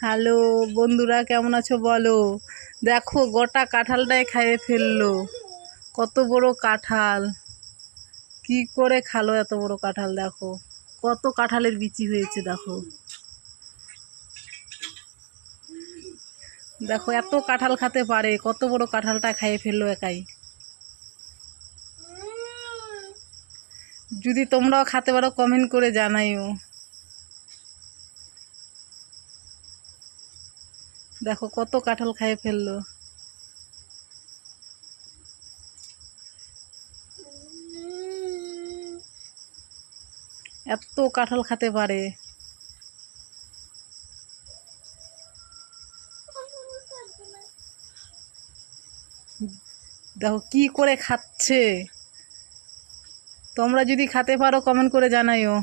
Hello বন্ধুরা, কেমন আছো বলো। দেখো গোটা কাঁঠালটাই খেয়ে ফেললো। কত বড় কাঁঠাল! কি করে খালো এত বড় কাঁঠাল? দেখো কত কাঁঠালের বিচি হয়েছে। দেখো দেখো এত কাঁঠাল খেতে পারে, কত বড় কাঁঠালটা খেয়ে ফেললো একাই। যদি তোমরাও খেতে পারো কমেন্ট করে জানাইও। দেখো কত কাঁঠাল খেয়ে ফেললো। এত কাঁঠাল খেতে পারে। দেখো কি করে খাচ্ছে। তোমরা যদি খেতে পারো কমেন্ট করে জানাইও।